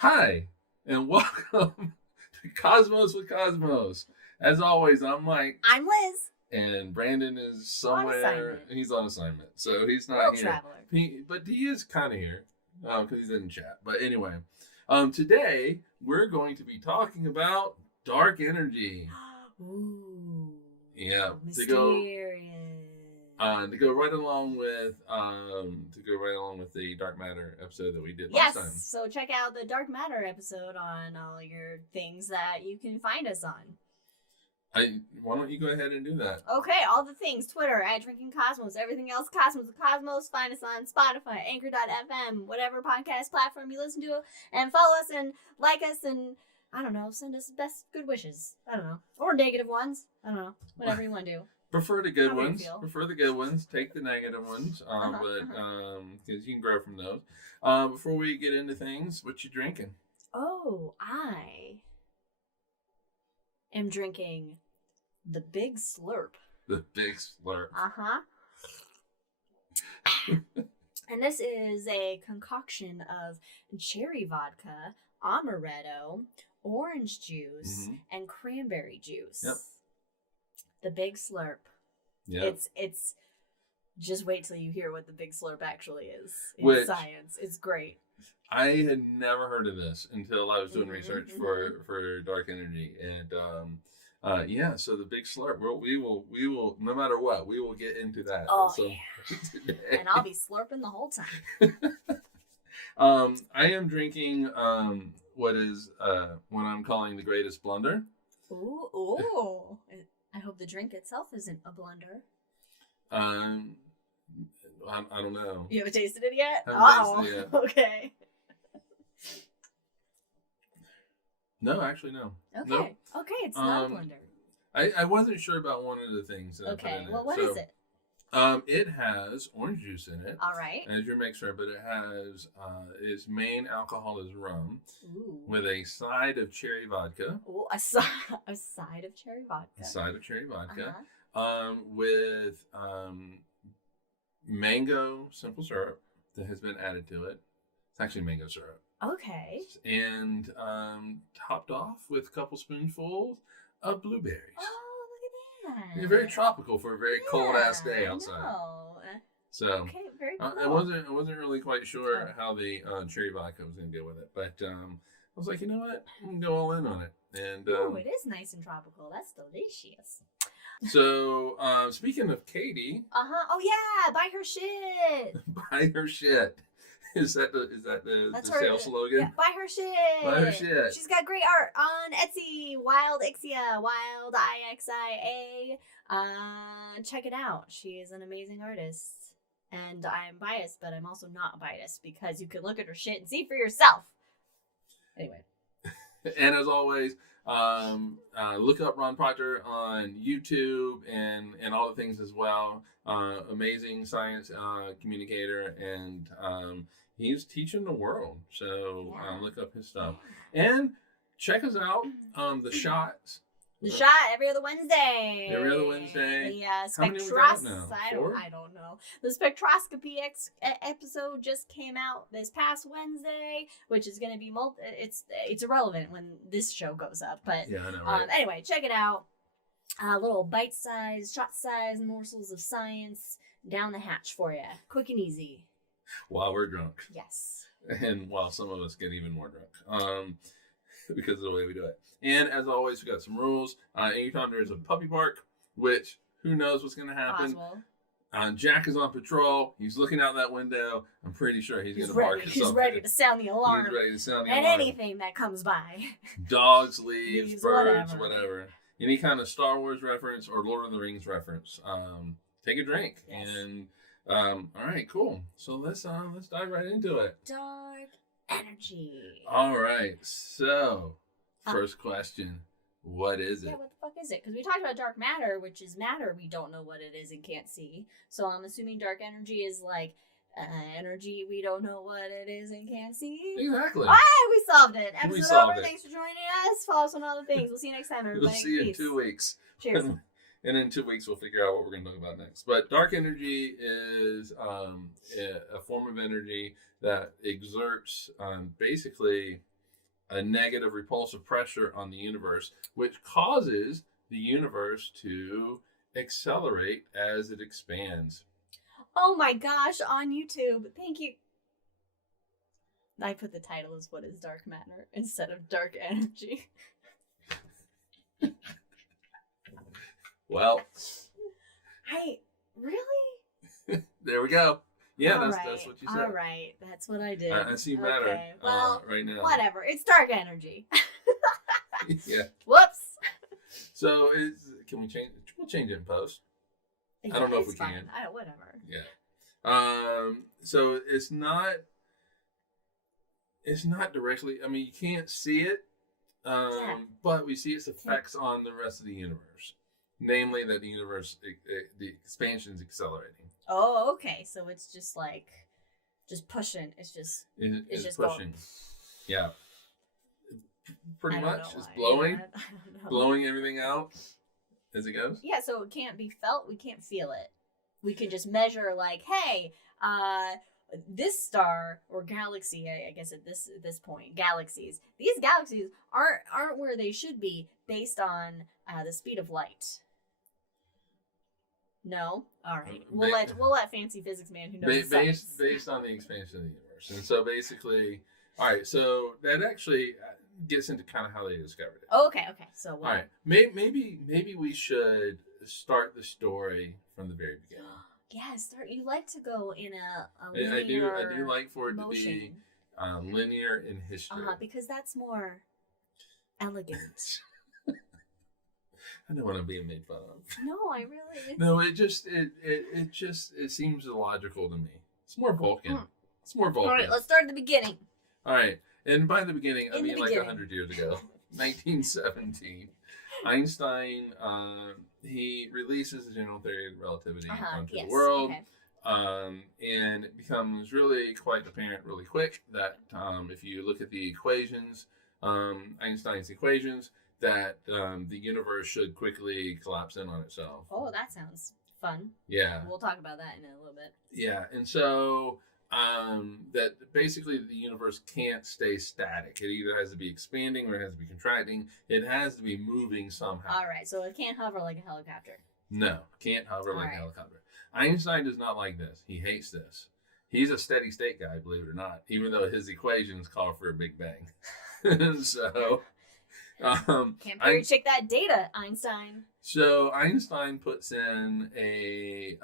Hi, and welcome to Cosmos with Cosmos. As always, I'm Mike, I'm Liz. and Brandon is On somewhere. assignment. He's on assignment, so he's not World here. traveler. But he is kind of here because he's in chat. But anyway, today we're going to be talking about dark energy. Ooh. Yeah, Mysterious. to go right along with the dark matter episode that we did last time. Yes, so check out the dark matter episode on all your things that you can find us on. Why don't you go ahead and do that? Okay, all the things. Twitter, @DrinkingCosmos. Everything else, Cosmos with Cosmos. Find us on Spotify, Anchor.fm, whatever podcast platform you listen to. And follow us and like us and, I don't know, send us good wishes. I don't know. Or negative ones. I don't know. Whatever you want to do. Prefer the good ones. Prefer the good ones. Take the negative ones. Because you can grow from those. Before we get into things, what you drinking? Oh, I am drinking the Big Slurp. The Big Slur. And this is a concoction of cherry vodka, amaretto, orange juice, and cranberry juice. Yep. The Big Slurp. Yeah. It's just wait till you hear what the Big Slurp actually is in science. It's great. I had never heard of this until I was doing research for dark energy, and so the Big Slurp. We will no matter what, we will get into that. Oh yeah. Today. And I'll be slurping the whole time. I am drinking what I'm calling the greatest blunder. Ooh. I hope the drink itself isn't a blunder. I don't know. You haven't tasted it yet? Haven't tasted it yet. Okay. No, actually, no. Okay. Nope. Okay, it's not a blunder. I wasn't sure about one of the things that I put in well, it. what is it? It has orange juice in it. All right. As your mixer, but it has its main alcohol is rum. Ooh. With a side of cherry vodka. Ooh, a side of cherry vodka. A side of cherry vodka. With mango simple syrup that has been added to it. It's actually mango syrup. Okay. And topped off with a couple spoonfuls of blueberries. Oh, look at that. It's very tropical for a very cold ass day outside. So okay, very cool. I wasn't really quite sure how the cherry vodka was going to go with it, but I was like, you know what, I'm going to go all in on it. And it is nice and tropical. That's delicious. So speaking of Katie, oh yeah, buy her shit. Buy her shit. Is that the sales slogan? Yeah, buy her shit. Buy her shit. She's got great art on Etsy. Wild Ixia. Wild IXIA. Check it out. She is an amazing artist. And I'm biased, but I'm also not biased because you can look at her shit and see for yourself. Anyway. And as always, look up Ron Proctor on YouTube and all the things as well. Amazing science communicator, and he's teaching the world. So look up his stuff and check us out on the shots. The shot every other Wednesday. Every other Wednesday. Yeah, How many we got now? I don't know. The spectroscopy episode just came out this past Wednesday, which is going to be it's irrelevant when this show goes up, but yeah, I know, right? Anyway, check it out. Little bite-sized, shot-sized morsels of science down the hatch for you, quick and easy. While we're drunk. Yes. And while some of us get even more drunk, because of the way we do it. And as always, we got some rules. Anytime there's a puppy bark, which who knows what's going to happen. Jack is on patrol. He's looking out that window. I'm pretty sure he's going to bark at something. He's ready to sound the alarm. He's ready to sound the alarm. And anything that comes by. Dogs, leaves, birds, whatever. Any kind of Star Wars reference or Lord of the Rings reference. Take a drink. Yes. And all right, cool. So let's dive right into it. Dark energy. All right. So first question, what is it? Yeah, what the fuck is it? Because we talked about dark matter, which is matter we don't know what it is and can't see. So I'm assuming dark energy is like energy we don't know what it is and can't see. Exactly. All right, we solved it. Episode over. It. Thanks for joining us. Follow us on all the things. We'll see you next time, everybody. We'll see you in 2 weeks. Cheers. And in 2 weeks, we'll figure out what we're going to talk about next. But dark energy is a form of energy that exerts basically a negative repulsive pressure on the universe, which causes the universe to accelerate as it expands. Oh my gosh, on YouTube. Thank you. I put the title as What is Dark Matter instead of Dark Energy. Well. Hey, really? There we go. Yeah, All that's what you said. All right, that's what I did. I see matter Okay, well, right now. whatever. It's dark energy. Yeah. Whoops. So can we change? We'll change it in post. Yeah, I don't know if we fine. can. Whatever. Yeah. So it's not directly. I mean, you can't see it. But we see its effects on the rest of the universe. Namely, that the universe, the expansion is accelerating. Oh, okay. So it's just like, just pushing. It's just It's going. pushing. Yeah. Pretty much. It's why. blowing. Yeah, I don't know. Blowing everything out as it goes. Yeah, so it can't be felt. We can't feel it. We can just measure like, hey, this star or galaxy, I guess at this point, galaxies. These galaxies aren't where they should be based on the speed of light. No, all right. We'll let fancy physics man who knows science. Based on the expansion of the universe, and so basically, all right. So that actually gets into kind of how they discovered it. Oh, okay. So all right, maybe we should start the story from the very beginning. Yes, you like to go in a I do like for it motion. to be linear in history. Because that's more elegant. I know what I'm being made fun of. No, I really. No, it seems illogical to me. It's more Vulcan. It's more Vulcan. All right, let's start at the beginning. All right, and by the beginning, I mean like 100 years ago, 1917. Einstein, he releases the general theory of relativity onto the world, and it becomes really quite apparent really quick that if you look at the equations, Einstein's equations, that the universe should quickly collapse in on itself. Oh, that sounds fun. Yeah. We'll talk about that in a little bit. Yeah, and so that basically the universe can't stay static. It either has to be expanding or it has to be contracting. It has to be moving somehow. All right, so it can't hover like a helicopter. No, can't hover like a helicopter. Einstein does not like this. He hates this. He's a steady state guy, believe it or not, even though his equations call for a big bang. So... can't very check that data, Einstein. So Einstein puts in a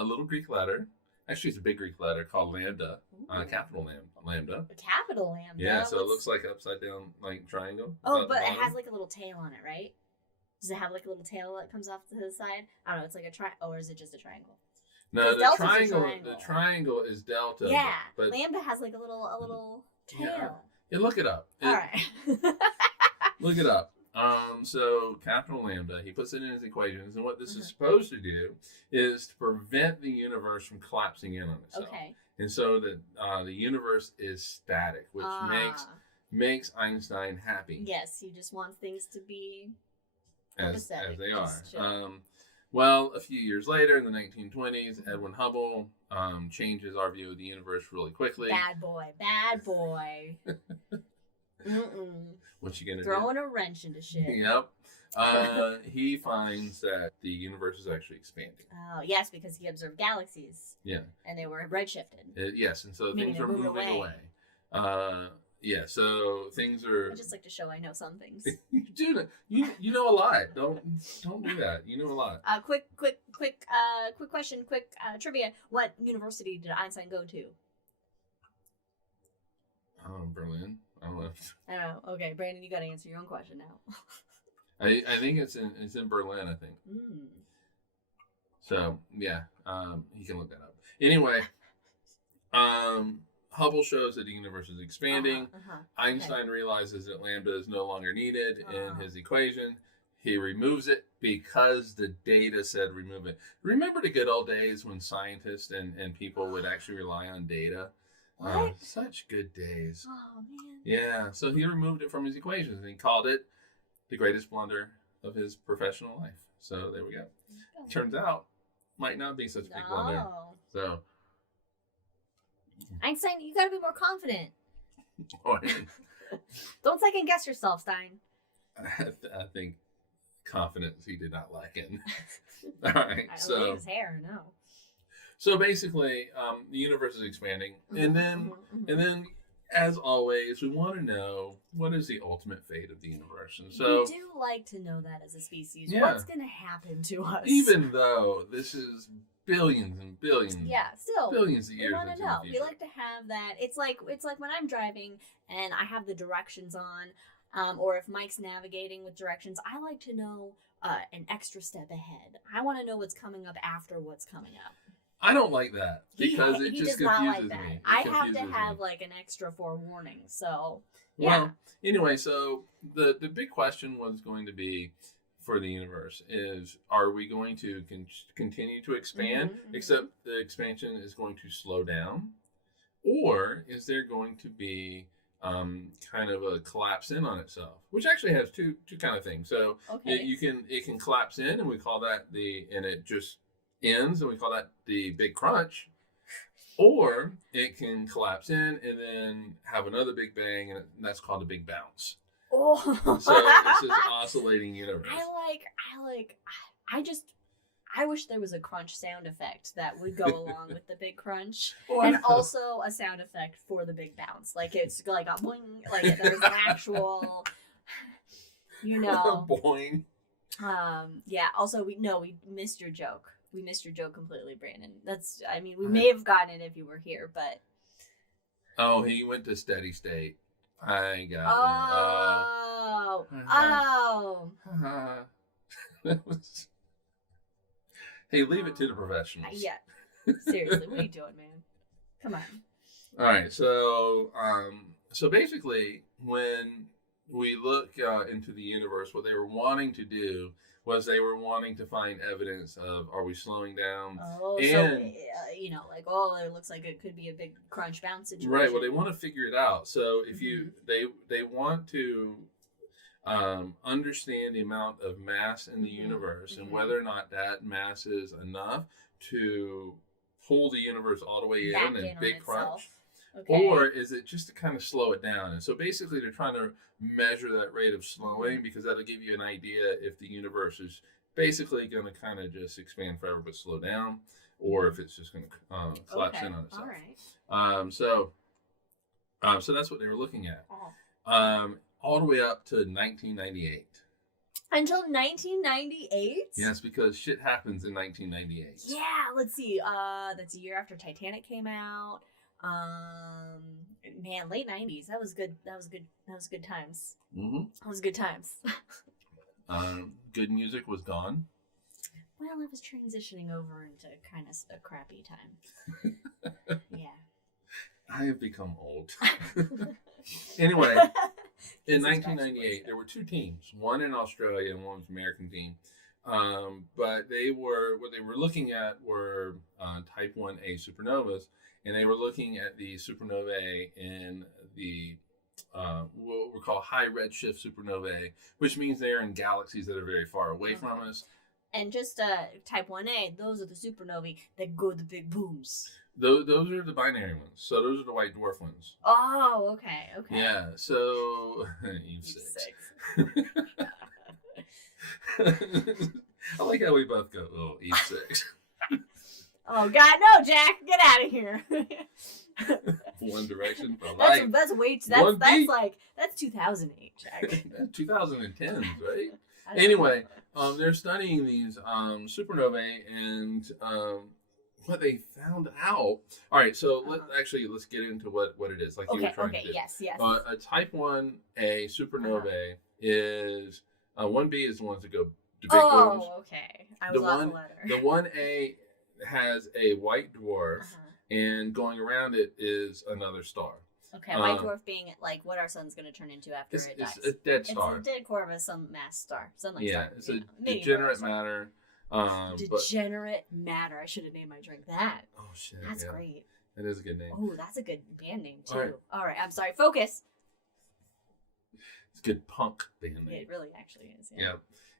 little Greek letter. Actually, it's a big Greek letter called Lambda, capital Lambda. A capital Lambda. Yeah, so it looks like an upside down like triangle. Oh, but it has like a little tail on it, right? Does it have like a little tail that comes off to the side? I don't know. It's like a triangle, or is it just a triangle? No, the triangle is delta. Yeah, but Lambda has like a little tail. Yeah, look it up. All right. Look it up. So capital Lambda, he puts it in his equations, and what this is supposed to do is to prevent the universe from collapsing in on itself. Okay. And so that the universe is static, which makes Einstein happy. Yes, he just wants things to be as they are. Well, a few years later, in the 1920s, Edwin Hubble changes our view of the universe really quickly. Bad boy. What you gonna Throwing a wrench into shit. Yep. He finds that the universe is actually expanding. Oh, yes, because he observed galaxies. Yeah. And they were redshifted. Yes, and so things are moving away. Yeah, so things are... I just like to show I know some things. You know a lot. Don't do that. You know a lot. Quick question, quick trivia. What university did Einstein go to? Berlin. I don't know. I don't know. Okay, Brandon, you got to answer your own question now. I think it's in Berlin, I think. So, yeah, you can look that up. Anyway, Hubble shows that the universe is expanding. Einstein realizes that lambda is no longer needed in his equation. He removes it because the data said remove it. Remember the good old days when scientists and people would actually rely on data? What? Such good days. Oh, man. Yeah, so he removed it from his equations and he called it the greatest blunder of his professional life. So there we go. Turns out, might not be such a big blunder. So Einstein, you gotta be more confident. Don't second guess yourself, Stein. I think confidence he did not lack in. All right, I don't like his hair, no. So basically, the universe is expanding, and then, as always, we want to know what is the ultimate fate of the universe, and so we do like to know that as a species. Yeah. What's going to happen to us? even though this is billions and billions, still billions of years we want into to know. the future. We like to have that. It's like when I'm driving and I have the directions on, or if Mike's navigating with directions, I like to know an extra step ahead. I want to know what's coming up after what's coming up. I don't like that because it he just does not confuses like that. me. I have to have like an extra forewarning. So Well, anyway, so the big question was going to be for the universe is, are we going to continue to expand, except the expansion is going to slow down? Or is there going to be kind of a collapse in on itself, which actually has two kind of things. So it can collapse in, and we call that and it just ends, and we call that the big crunch. Or it can collapse in and then have another big bang, and that's called a big bounce. Oh. So it's this oscillating universe. I wish there was a crunch sound effect that would go along with the big crunch, and also a sound effect for the big bounce. Like it's like a boing, like there's an actual, boing. Yeah. Also, we missed your joke. We missed your joke completely, Brandon. We may have gotten it if you were here, but. Oh, he went to steady state. I got it. Hey, leave it to the professionals. Yeah. Seriously, what are you doing, man? Come on. All right. So basically, when we look into the universe, what they were wanting to do was they were wanting to find evidence of, are we slowing down? Oh, and, so, it looks like it could be a big crunch bounce situation. Right. Well, they want to figure it out. So if they want to understand the amount of mass in the universe and whether or not that mass is enough to pull the universe all the way in and big crunch. Okay. Or is it just to kind of slow it down? And so basically they're trying to measure that rate of slowing because that'll give you an idea if the universe is basically going to kind of just expand forever but slow down, or if it's just going to collapse in on itself. All right. So that's what they were looking at. All the way up to 1998. Until 1998? Yes, because shit happens in 1998. Yeah, let's see. That's a year after Titanic came out. Man, late 90s. That was good. That was good times. Mm-hmm. That was good times. Good music was gone. Well, it was transitioning over into kind of a crappy time. Yeah. I have become old. Anyway, in 1998, there were two teams, one in Australia and one was an American team. But what they were looking at were type 1a supernovas, and they were looking at the supernovae in the what we call high redshift supernovae, which means they are in galaxies that are very far away from us. And just type 1a, those are the supernovae that go the big booms. Those are the binary ones. So those are the white dwarf ones. Oh, okay. Yeah, so Eve 6. I like how we both go, oh, Eve 6. Oh, God, no, Jack. Get out of here. One Direction for life. That's 2008, Jack. 2010s, right? Anyway, they're studying these supernovae, and what they found out. All right, so let's get into what it is, like you were trying to do. Yes. A type 1a supernovae is 1b is the ones that go to big booms. Oh, okay. I was off the letter. The 1a has a white dwarf, and going around it is another star. Okay, white dwarf being like what our sun's going to to turn into after it dies. It's a dead star. It's a dead core of a mass star. Sunlight star. It's a degenerate matter. Degenerate matter. I should have named my drink that. Oh, shit. That's great. That is a good name. Oh, that's a good band name, too. All right. I'm sorry. Focus. It's a good punk band name. It really actually is. Yeah.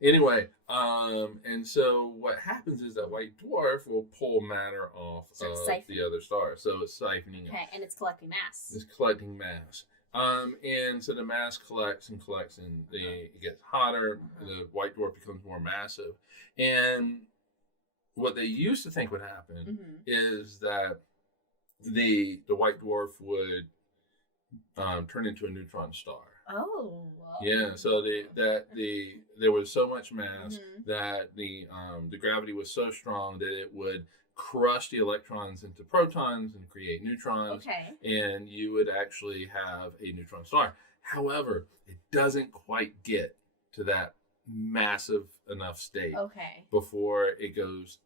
Anyway, and so what happens is that white dwarf will pull matter off of the other star. So it's siphoning it. Okay, and it's collecting mass. It's collecting mass. And so the mass collects and collects, and it gets hotter. The white dwarf becomes more massive. And what they used to think would happen is that the white dwarf would turn into a neutron star. Oh. Yeah. So there was so much mass that the gravity was so strong that it would crush the electrons into protons and create neutrons. Okay. And you would actually have a neutron star. However, it doesn't quite get to that massive enough state before it goes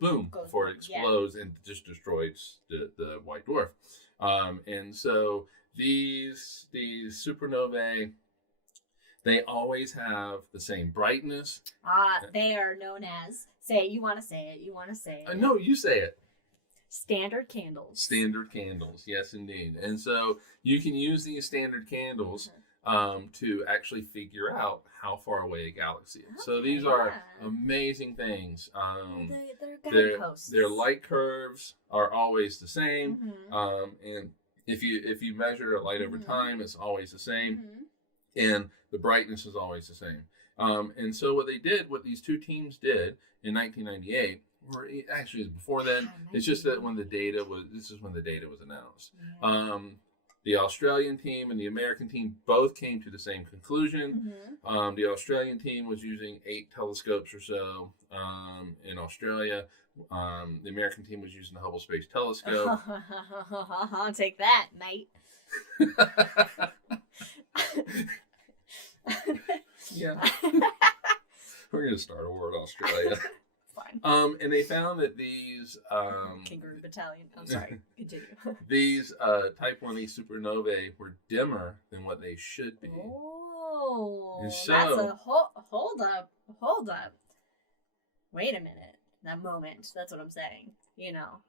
boom, before it explodes and just destroys the white dwarf. And so these supernovae, they always have the same brightness. They are known as, say it, you want to say it. No, you say it. Standard candles. Standard candles, yes indeed. And so you can use these standard candles to actually figure out how far away a galaxy is. So these are amazing things. They're guideposts. Their light curves are always the same. And if you measure a light over time, it's always the same. And the brightness is always the same. And so what these two teams did in 1998, or actually before then, it's just that this is when the data was announced. The Australian team and the American team both came to the same conclusion. The Australian team was using 8 telescopes or so in Australia. The American team was using the Hubble Space Telescope. I'll take that, mate. Yeah. We're going to start a war in Australia. Fine. And they found that these Kangaroo Battalion. I'm sorry. Continue. These Type 1e supernovae were dimmer than what they should be. Oh, and so, that's a hold up. Wait a minute. That moment. That's what I'm saying. You know.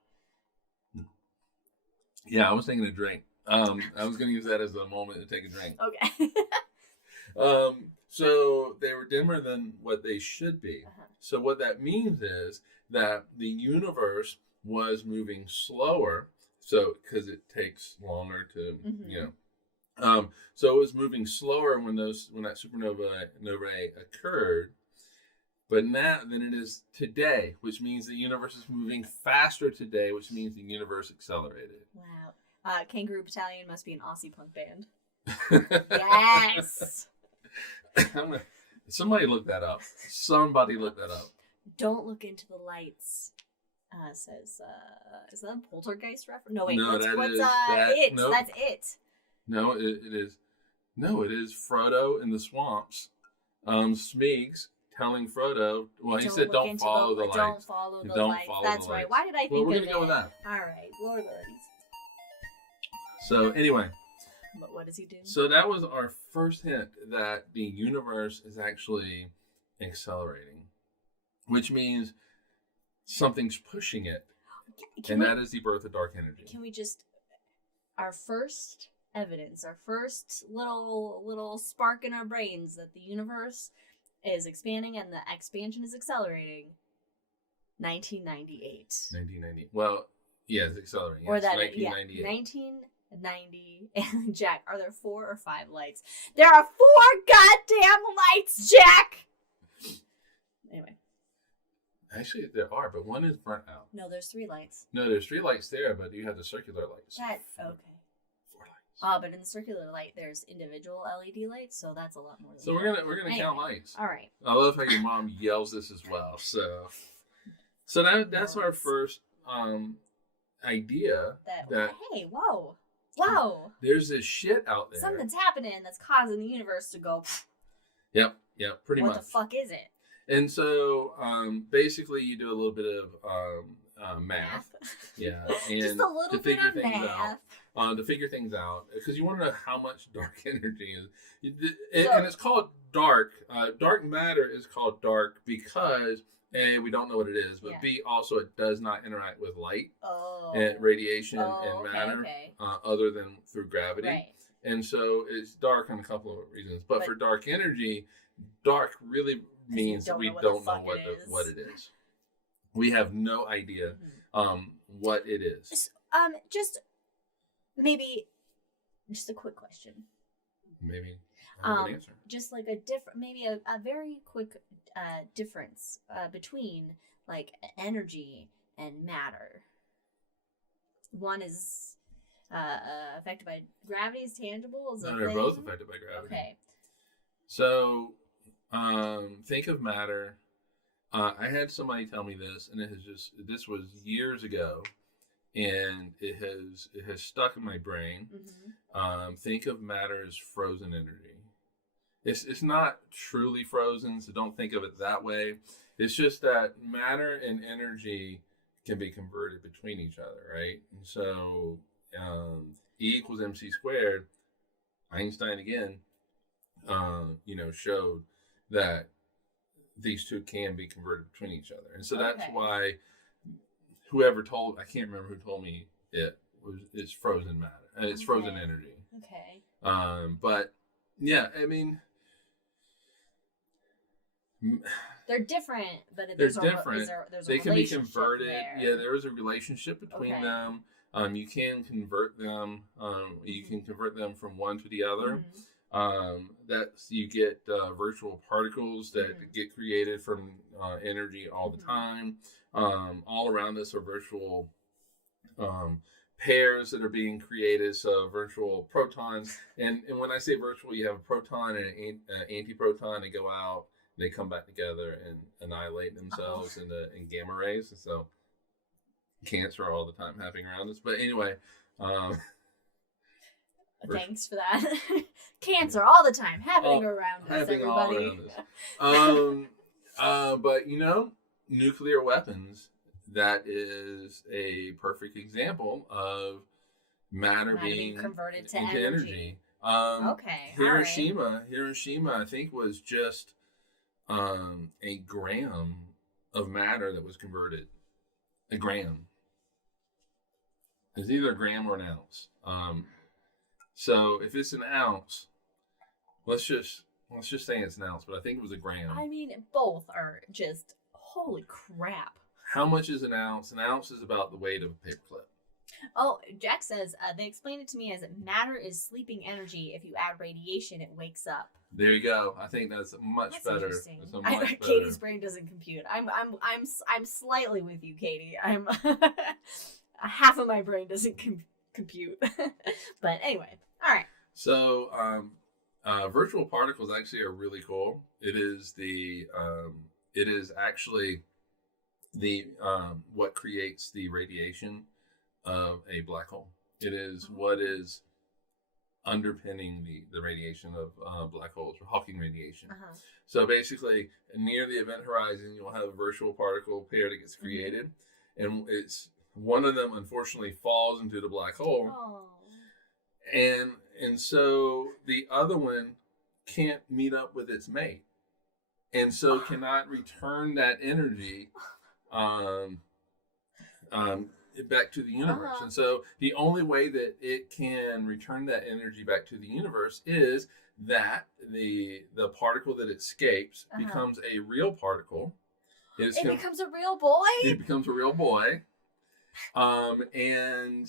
Yeah, I was taking a drink. I was going to use that as a moment to take a drink. Okay. So they were dimmer than what they should be. So what that means is that the universe was moving slower. So because it takes longer to, so it was moving slower when that supernova occurred, but now than it is today, which means the universe is moving faster today, which means the universe accelerated. Wow. Kangaroo Battalion must be an Aussie punk band. Yes. Somebody look that up. Don't look into the lights. Says, is that a poltergeist reference? No, wait. No, That's it. No, it is. No, it is Frodo in the swamps. Smeagol telling Frodo. Well, he said, "Don't follow the lights." Don't follow the lights. That's right. Why did I think of it? We're gonna go with that. All right, Lord of the Rings. So anyway. But what does he do? So that was our first hint that the universe is actually accelerating, which means something's pushing it. That is the birth of dark energy. Can we just, our first evidence, our first little spark in our brains that the universe is expanding and the expansion is accelerating, 1998. 1990. Well, yeah, it's accelerating. Or yes, that, 1998. 1990. And Jack, are there 4 or 5 lights? There are 4 goddamn lights, Jack! Anyway. Actually, there are, but one is burnt out. No, there's 3 lights. No, there's 3 lights there, but you have the circular lights. Okay. 4 lights. But in the circular light, there's individual LED lights, so that's a lot more. So we're gonna count lights. All right. I love how your mom yells this as well. So that's our first idea that hey, whoa, there's this shit out there. Something's happening that's causing the universe to go. Yep, pretty much. What the fuck is it? And so, basically, you do a little bit of math. Yeah, and just a little bit of math. To figure things out, because you want to know how much dark energy is. And it's called dark. Dark matter is called dark because A, we don't know what it is, but B, also it does not interact with light and radiation and matter other than through gravity. Right. And so it's dark on a couple of reasons. But for dark energy, dark really means that we don't know what it is. We have no idea what it is. Just maybe Just a quick question. Maybe I have an answer. Just like maybe a very quick difference between like energy and matter. One is affected by gravity, is tangible. Is No, they're both affected by gravity. Okay. So, think of matter. I had somebody tell me this, and this was years ago, and it has stuck in my brain. Mm-hmm. Think of matter as frozen energy. It's not truly frozen, so don't think of it that way. It's just that matter and energy can be converted between each other, right? And so E equals mc squared. Einstein again, showed that these two can be converted between each other, and so that's why I can't remember who told me it's frozen matter. It's frozen energy. Okay. But yeah, I mean, they're different, but they're different. They can be converted. Yeah, there is a relationship between them. You can convert them. You can convert them from one to the other. That's you get virtual particles that get created from energy all the time. All around us are virtual pairs that are being created. So virtual protons, and when I say virtual, you have a proton and an antiproton. They go out. They come back together and annihilate themselves in gamma rays. And so cancer all the time happening around us. But anyway, thanks for that. Cancer all the time happening around us, everybody. All around us. But nuclear weapons, that is a perfect example of matter being converted to into energy. Hiroshima, I think, was just a gram of matter that was converted. A gram. It's either a gram or an ounce. So if it's an ounce, let's just say it's an ounce, but I think it was a gram. I mean, both are just holy crap. How much is an ounce? An ounce is about the weight of a paperclip. Oh, Jack says they explained it to me as matter is sleeping energy. If you add radiation, it wakes up. There you go. I think that's much better. Katie's brain doesn't compute. I'm slightly with you, Katie. I'm half of my brain doesn't compute. But anyway, all right. So, virtual particles actually are really cool. It is actually what creates the radiation of a black hole. It is what is underpinning the radiation of black holes, or Hawking radiation. So basically, near the event horizon, you'll have a virtual particle pair that gets created, and it's one of them unfortunately falls into the black hole, and so the other one can't meet up with its mate, and so cannot return that energy back to the universe. And so the only way that it can return that energy back to the universe is that the particle that escapes becomes a real particle. It becomes a real boy? It becomes a real boy. And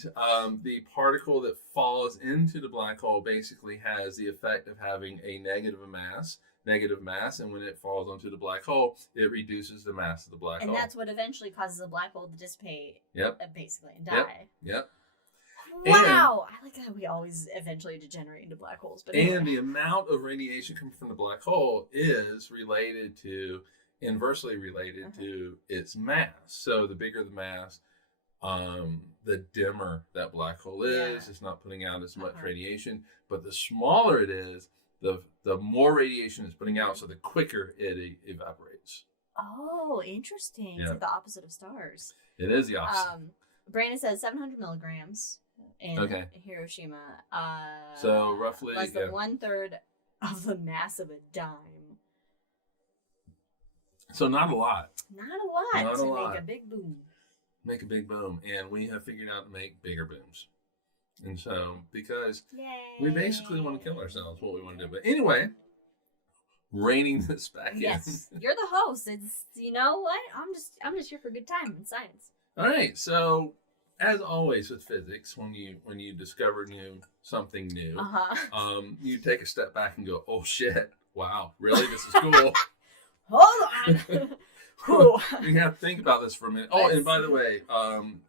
the particle that falls into the black hole basically has the effect of having a negative mass, and when it falls onto the black hole, it reduces the mass of the black hole. And that's what eventually causes the black hole to dissipate, basically, and die. Yep. Wow! I like how we always eventually degenerate into black holes. But anyway. And the amount of radiation coming from the black hole is inversely related to its mass. So the bigger the mass, the dimmer that black hole is. It's not putting out as much radiation. But the smaller it is, the more radiation it's putting out, so the quicker it evaporates. Oh, interesting. It's like the opposite of stars. It is the opposite. Brandon says 700 milligrams in Hiroshima. So roughly less than 1/3 of the mass of a dime. So not a lot. Not a lot to make a big boom. Make a big boom. And we have figured out to make bigger booms. And so, because we basically want to kill ourselves, what we want to do. But anyway, reining this back in. Yes, you're the host. It's, you know what? I'm just here for a good time in science. All right. So as always with physics, when you discover something new, you take a step back and go, "Oh shit! Wow, really? This is cool." Hold on. You have to think about this for a minute. Oh, and by the way,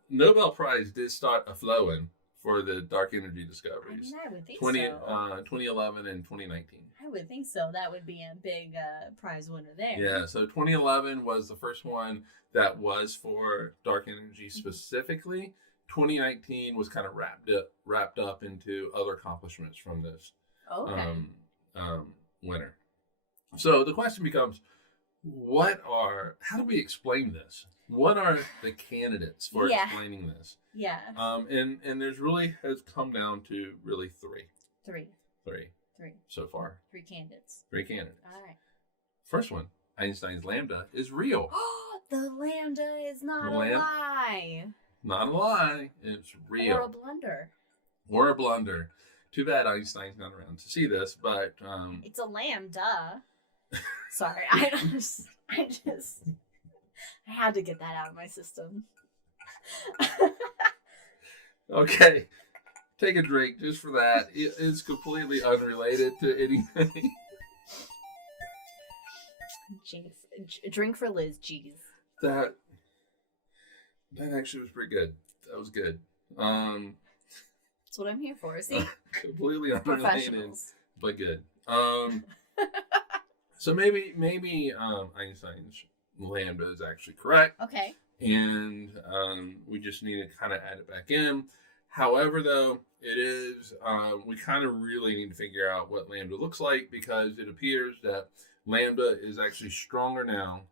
Nobel Prize did start a flowing for the dark energy discoveries. I would think 2011 and 2019. I would think so. That would be a big prize winner there. Yeah, so 2011 was the first one that was for dark energy specifically. 2019 was kind of wrapped up into other accomplishments from this winner. So the question becomes, how do we explain this? What are the candidates for explaining this? Yeah. And there's really has come down to really three. Three. So far. Three candidates. All right. First one, Einstein's lambda is real. The lambda is not a lie. Not a lie. It's real. Or a blunder. Too bad Einstein's not around to see this, but it's a lambda. Sorry, I had to get that out of my system. Okay. Take a drink just for that. It is completely unrelated to anything. Jeez. Drink for Liz, jeez. That actually was pretty good. That was good. That's what I'm here for. See? Completely unrelated, but good. So maybe Einstein's lambda is actually correct. Okay. And we just need to kind of add it back in. However, though, it is, we kind of really need to figure out what lambda looks like, because it appears that lambda is actually stronger now.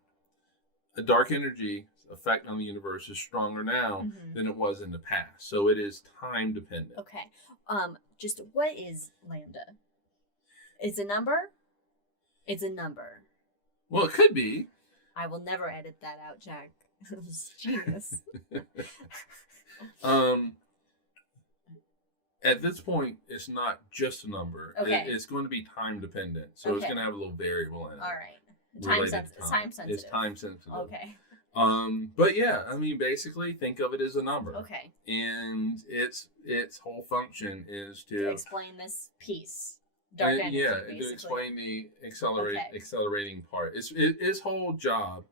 A dark energy effect on the universe is stronger now than it was in the past. So it is time dependent. Okay. Just what is lambda? It's a number? It's a number. Well, it could be. I will never edit that out, Jack. It was genius. At this point, it's not just a number. Okay. It's going to be time dependent. So it's going to have a little variable in it. All right. It's time sensitive. It's time sensitive. Okay. But yeah, I mean, basically, think of it as a number. Okay. And its whole function is to explain this piece. Dark energy, basically. To explain the accelerating part. Its whole job,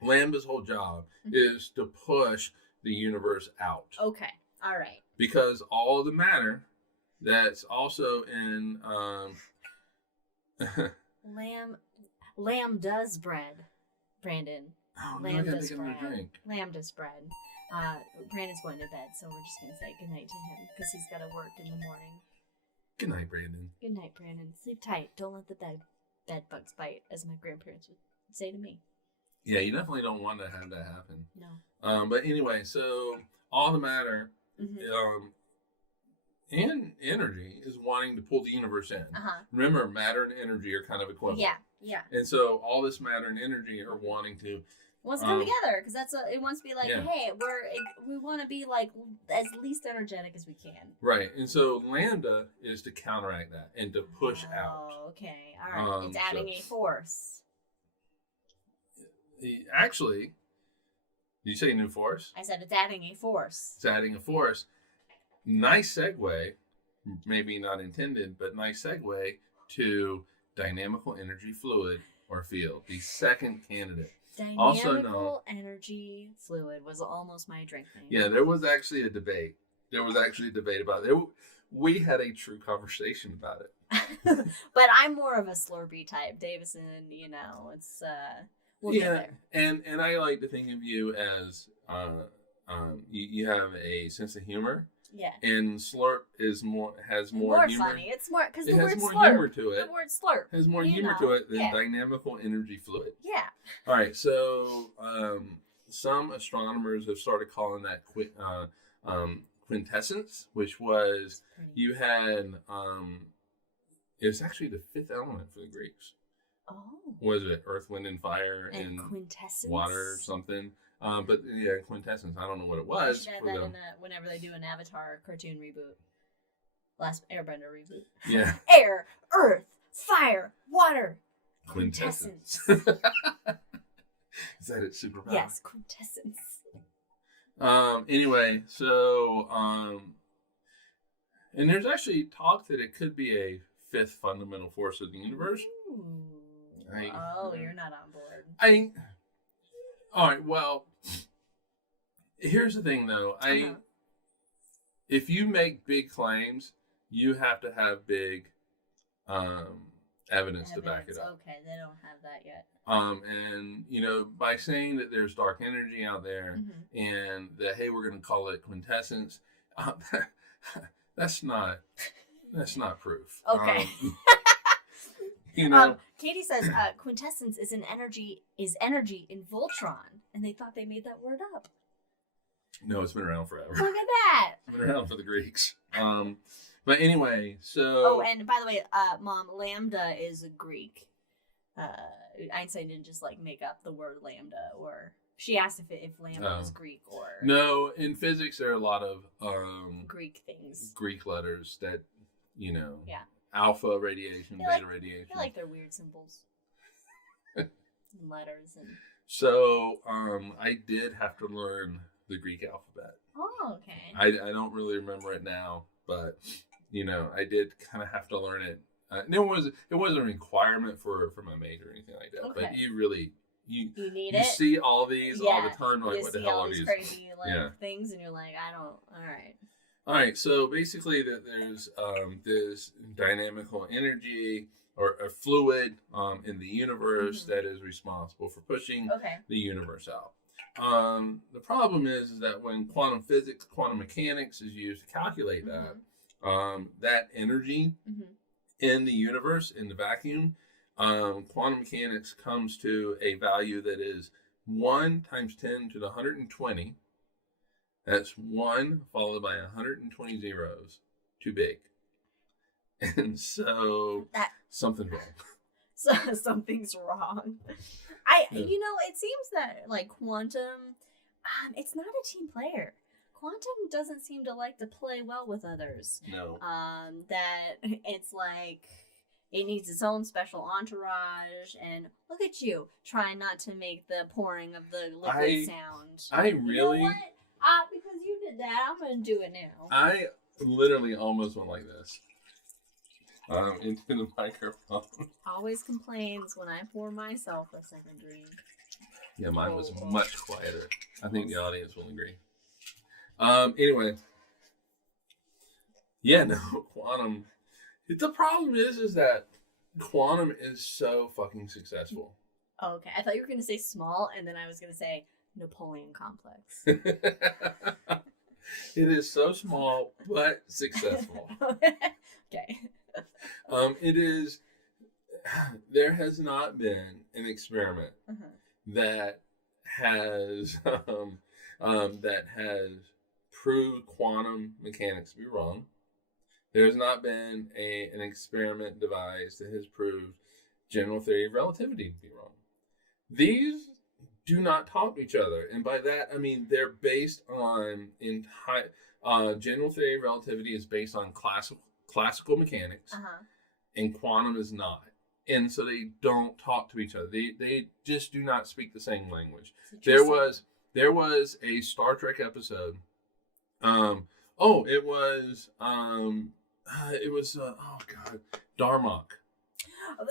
Lambda's whole job, is to push the universe out. Okay. All right. Because all the matter that's also in Lambdas Bread, Brandon. Oh, Lambdas Bread. Lambdas Bread. Brandon's going to bed, so we're just going to say goodnight to him because he's got to work in the morning. Good night, Brandon. Good night, Brandon. Sleep tight. Don't let the bed bugs bite, as my grandparents would say to me. Yeah, you definitely don't want to have that happen. No. But anyway, so all the matter and energy is wanting to pull the universe in. Remember, matter and energy are kind of equivalent. Yeah. And so all this matter and energy are wanting to wants to come together, because it wants to be like, hey, we want to be like as least energetic as we can. Right, and so lambda is to counteract that and to push out. Oh, okay, all right. It's adding a force. Actually, did you say new force? I said it's adding a force. It's adding a force. Nice segue, maybe not intended, but nice segue to dynamical energy fluid or field, the second candidate. Dynamical energy fluid was almost my drink name. Yeah, there was actually a debate. About it. We had a true conversation about it. But I'm more of a slurpy type. Davison, it's we'll get there. And I like to think of you as you have a sense of humor. Yeah. And Slurp has more humor. Funny. It's more because the word has more slurp. Humor to it. The word slurp has more humor to it than dynamical energy fluid. Yeah. All right. So some astronomers have started calling that quintessence, which was you had it was actually the fifth element for the Greeks. Oh. Was it Earth, Wind, and Fire and water or something? But yeah, quintessence. I don't know what it was. I should add that whenever they do an Avatar cartoon reboot. Last Airbender reboot. Yeah. Air, Earth, Fire, Water. Quintessence. Is that its superpower? Yes, quintessence. Anyway, so and there's actually talk that it could be a fifth fundamental force of the universe. Ooh. You're not on board. All right. Well, here's the thing, though. If you make big claims, you have to have big evidence to back it up. Okay, they don't have that yet. And by saying that there's dark energy out there, and that hey, we're going to call it quintessence, that's not proof. Okay. Katie says quintessence is energy in Voltron, and they thought they made that word up. No, it's been around forever. Look at that. It's been around for the Greeks. But anyway, so. Oh, and by the way, Mom, Lambda is a Greek. Einstein didn't just make up the word lambda, or she asked if lambda was Greek or. No, in physics there are a lot of Greek things. Greek letters that Yeah. Alpha radiation, beta radiation. I like their weird symbols. And letters and. So I did have to learn the Greek alphabet. Oh, okay. I don't really remember it now, but I did kind of have to learn it. It wasn't a requirement for my major or anything like that. Okay. But you really you need it. You see all these all the time. Like, what the hell are these crazy things, and you're like, I don't. All right. All right. So basically, that there's this dynamical energy or a fluid in the universe that is responsible for pushing the universe out. The problem is that when quantum physics, quantum mechanics is used to calculate that, that energy in the universe, in the vacuum, quantum mechanics comes to a value that is 1 times 10 to the 120. That's 1 followed by 120 zeros. Too big. And so something's wrong. So something's wrong. It seems that quantum, it's not a team player. Quantum doesn't seem to like to play well with others. No. That it's it needs its own special entourage, and look at you trying not to make the pouring of the liquid sound. You know what? Because you did that, I'm gonna do it now. I literally almost went like this. Into the microphone. Always complains when I pour myself a second drink. Yeah, mine was much quieter. I think the audience will agree. Anyway. Yeah, no, quantum. The problem is that quantum is so fucking successful. Okay, I thought you were going to say small, and then I was going to say Napoleon complex. It is so small, but successful. Okay. It is. There has not been an experiment that has proved quantum mechanics to be wrong. There has not been an experiment devised that has proved general theory of relativity to be wrong. These do not talk to each other, and by that I mean they're based on general theory of relativity is based on classical mechanics, and quantum is not. And so they don't talk to each other. They just do not speak the same language. There was a Star Trek episode. Darmok.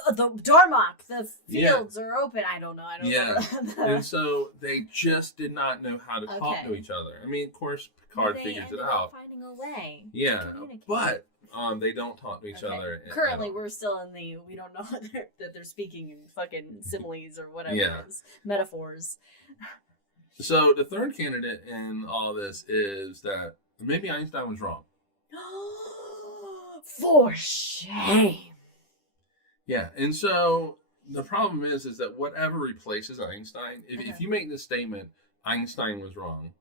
The Darmok. The fields are open. I don't know. And so they just did not know how to talk to each other. I mean, of course, Picard figures it out. Finding a way. Yeah, but they don't talk to each other. Currently, we're still in we don't know that they're speaking in fucking similes or whatever it is, metaphors. So the third candidate in all this is that maybe Einstein was wrong. For shame. Yeah, and so the problem is that whatever replaces Einstein, if you make this statement, Einstein was wrong,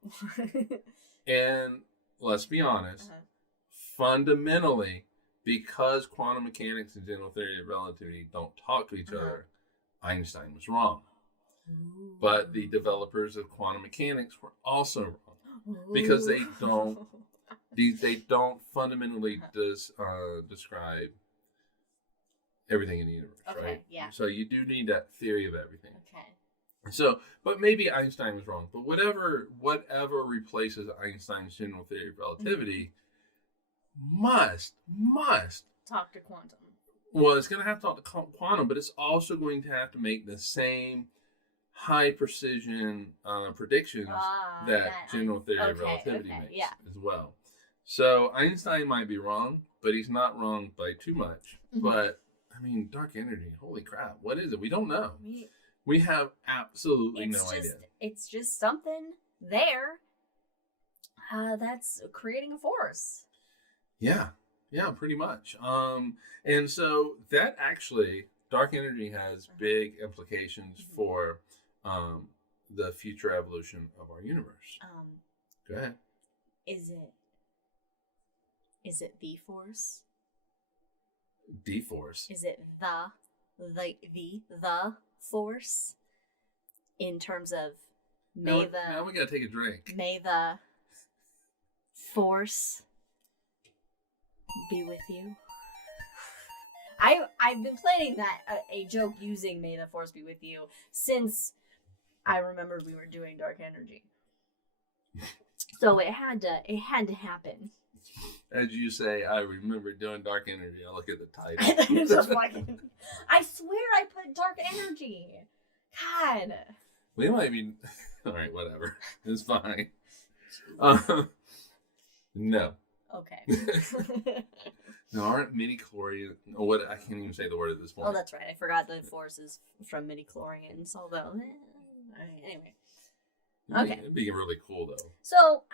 and let's be honest, fundamentally, because quantum mechanics and general theory of relativity don't talk to each other, Einstein was wrong. But the developers of quantum mechanics were also wrong because they don't fundamentally describe everything in the universe, right? Yeah. So you do need that theory of everything. Okay. So, but maybe Einstein was wrong. But whatever replaces Einstein's general theory of relativity must talk to quantum. Well, it's going to have to talk to quantum, but it's also going to have to make the same high precision predictions that general theory of relativity makes as well. So Einstein might be wrong, but he's not wrong by too much. But I mean, dark energy, holy crap, what is it? We don't know. We have absolutely no idea. It's just something there that's creating a force. Yeah, pretty much. And so that actually, dark energy has big implications for the future evolution of our universe. Go ahead. Is it the force? The force. Is it the force? In terms of now we gotta take a drink. May the force be with you. I've been planning that a joke using "May the Force be with you" since I remember we were doing Dark Energy, so it had to happen. As you say, I remember doing Dark Energy. I look at the title. I swear I put Dark Energy. God. We might be. All right, whatever. It's fine. No. Okay. There aren't midi-chlorians. What? I can't even say the word at this point. Oh, that's right. I forgot the force is from midi-chlorians, although... Anyway. Okay. It'd be really cool, though. So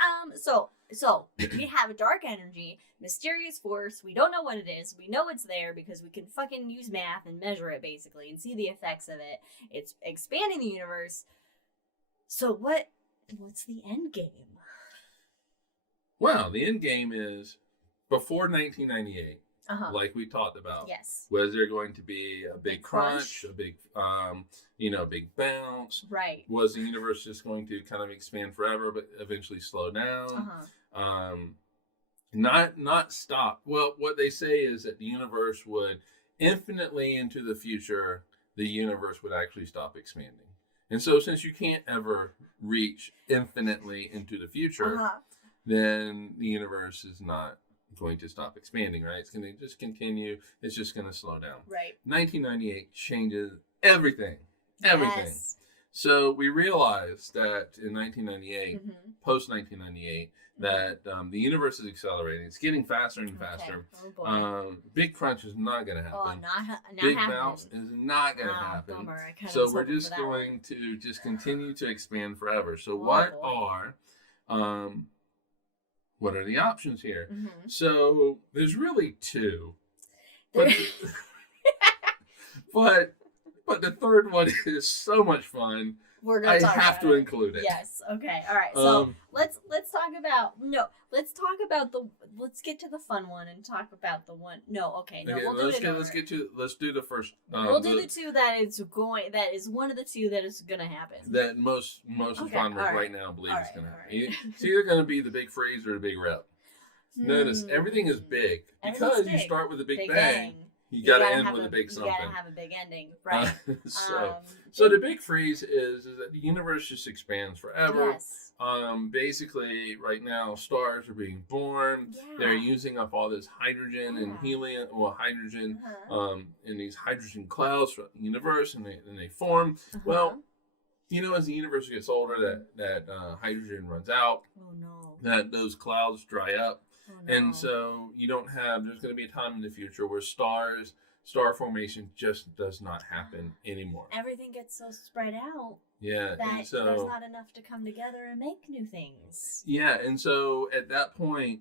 we have a dark energy, mysterious force. We don't know what it is. We know it's there because we can fucking use math and measure it, basically, and see the effects of it. It's expanding the universe. So what's the end game? Well, the end game is before 1998, like we talked about. Yes. Was there going to be a big crunch, a big, big bounce? Right. Was the universe just going to kind of expand forever, but eventually slow down? Not stop. Well, what they say is that the universe would infinitely into the future, the universe would actually stop expanding. And so since you can't ever reach infinitely into the future, then the universe is not going to stop expanding, right? It's going to just continue. It's just going to slow down. Right. 1998 changes everything. Everything. Yes. So we realized that in 1998, post 1998, that the universe is accelerating. It's getting faster and faster. Oh, big crunch is not going to happen. Oh, not big bounce is not going to happen. Bummer. So we're just going to just continue to expand forever. So what are the options here? So there's really two, but but the third one is so much fun. I have to include it. Yes. Okay. All right. So let's get to the fun one and talk about the one. No. Okay. No. Okay, let's do the first. We'll do the two that is one of the two that is gonna happen. That most astronomers right now believe is gonna happen. It's either gonna be the big freeze or the big rip. Notice everything is big because you start with a big bang. You gotta end with a big something. You gotta have a big ending, right? So the big freeze is that the universe just expands forever. Yes. Basically, right now, stars are being born. Yeah. They're using up all this hydrogen and helium, hydrogen, in these hydrogen clouds from the universe, and they form. Well, as the universe gets older, that hydrogen runs out. Oh no! That those clouds dry up. Oh, no. And so there's going to be a time in the future where star formation just does not happen anymore. Everything gets so spread out. Yeah. That and so, there's not enough to come together and make new things. Yeah. And so at that point,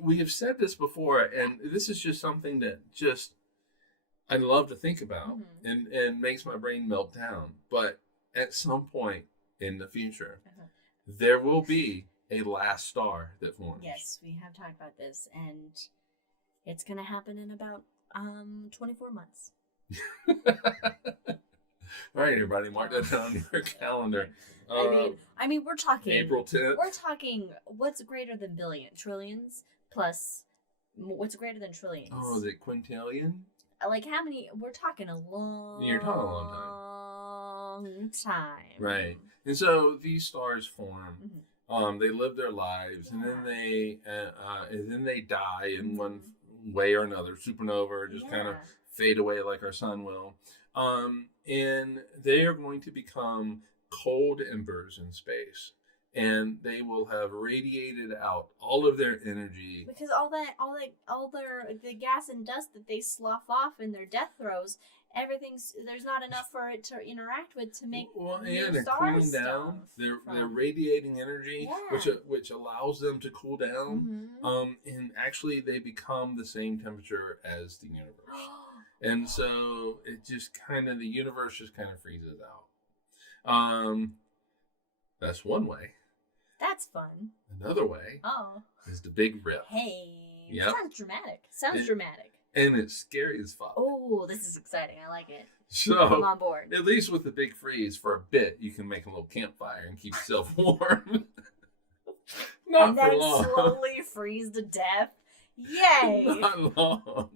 we have said this before, and this is just something that I love to think about and makes my brain melt down. But at some point in the future, there will be a last star that forms. Yes, we have talked about this, and it's going to happen in about 24 months. All right, everybody, mark that down on your calendar. I mean, we're talking April 10th. We're talking what's greater than trillions plus what's greater than trillions? Oh, is it quintillion? Like how many? We're talking a long. You're talking a long time. long time. Right. And so these stars form. Mm-hmm. They live their lives, and then they die in one way or another, supernova, or just kind of fade away like our sun will. And they are going to become cold embers in space, and they will have radiated out all of their energy because all the gas and dust that they slough off in their death throes. There's not enough for it to interact with to make and they're cooling down. They're radiating energy, which allows them to cool down. And actually, they become the same temperature as the universe, and so the universe just kind of freezes out. That's one way. That's fun. Another way is the Big Rip. Hey, yep. Sounds dramatic. And it's scary as fuck. Oh, this is exciting. I like it. So, I'm on board. At least with the big freeze, for a bit, you can make a little campfire and keep yourself warm. Not and for then long. slowly freeze to death. Yay! Not long.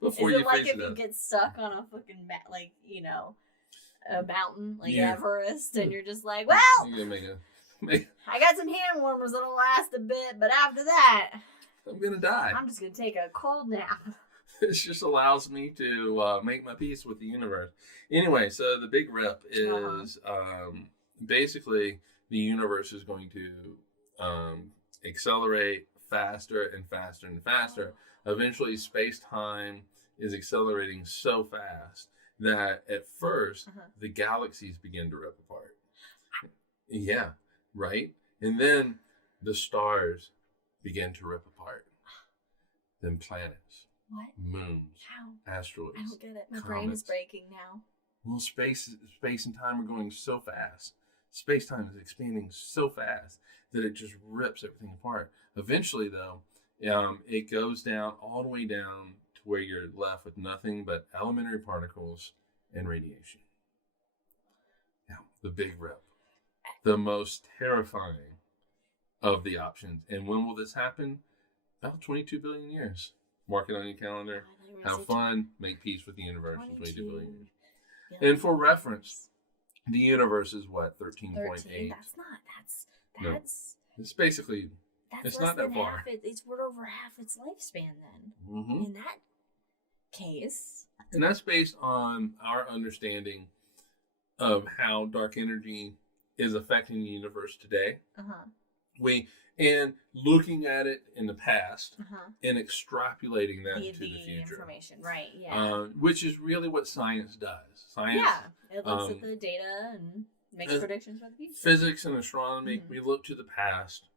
Before is you it like freeze if to you death. get stuck on a fucking a mountain like Everest, and you're just like, well, You're gonna I got some hand warmers that'll last a bit, but after that, I'm gonna die. I'm just gonna take a cold nap. This just allows me to make my peace with the universe. Anyway, so the Big Rip is basically the universe is going to accelerate faster and faster and faster. Eventually, space-time is accelerating so fast that at first the galaxies begin to rip apart. Yeah, right? And then the stars begin to rip apart. Then planets. What? Moons. How? Asteroids. I don't get it. My comets. brain is breaking now. Well, space and time are going so fast. Space-time is expanding so fast that it just rips everything apart. Eventually, though, it goes down all the way down to where you're left with nothing but elementary particles and radiation. Now, the Big Rip. The most terrifying of the options. And when will this happen? About 22 billion years. Mark it on your calendar. Have fun. Make peace with the universe in 22 billion years. And for reference, the universe is what? 13.8. That's it's basically, it's not that far. We're over half its lifespan then. In that case. And that's based on our understanding of how dark energy is affecting the universe today. And looking at it in the past and extrapolating that into the future. Information, right? Yeah. Which is really what science does. Science. Yeah, it looks at the data and makes predictions for the future. Physics and astronomy, we look to the past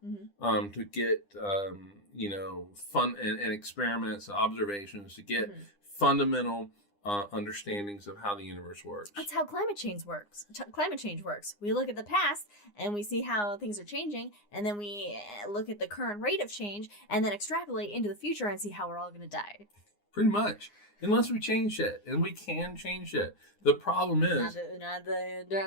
to get fun and experiments, observations to get fundamental understandings of how the universe works. That's how climate change works. We look at the past and we see how things are changing, and then we look at the current rate of change and then extrapolate into the future and see how we're all going to die. Pretty much. Unless we change it, and we can change it. The problem is...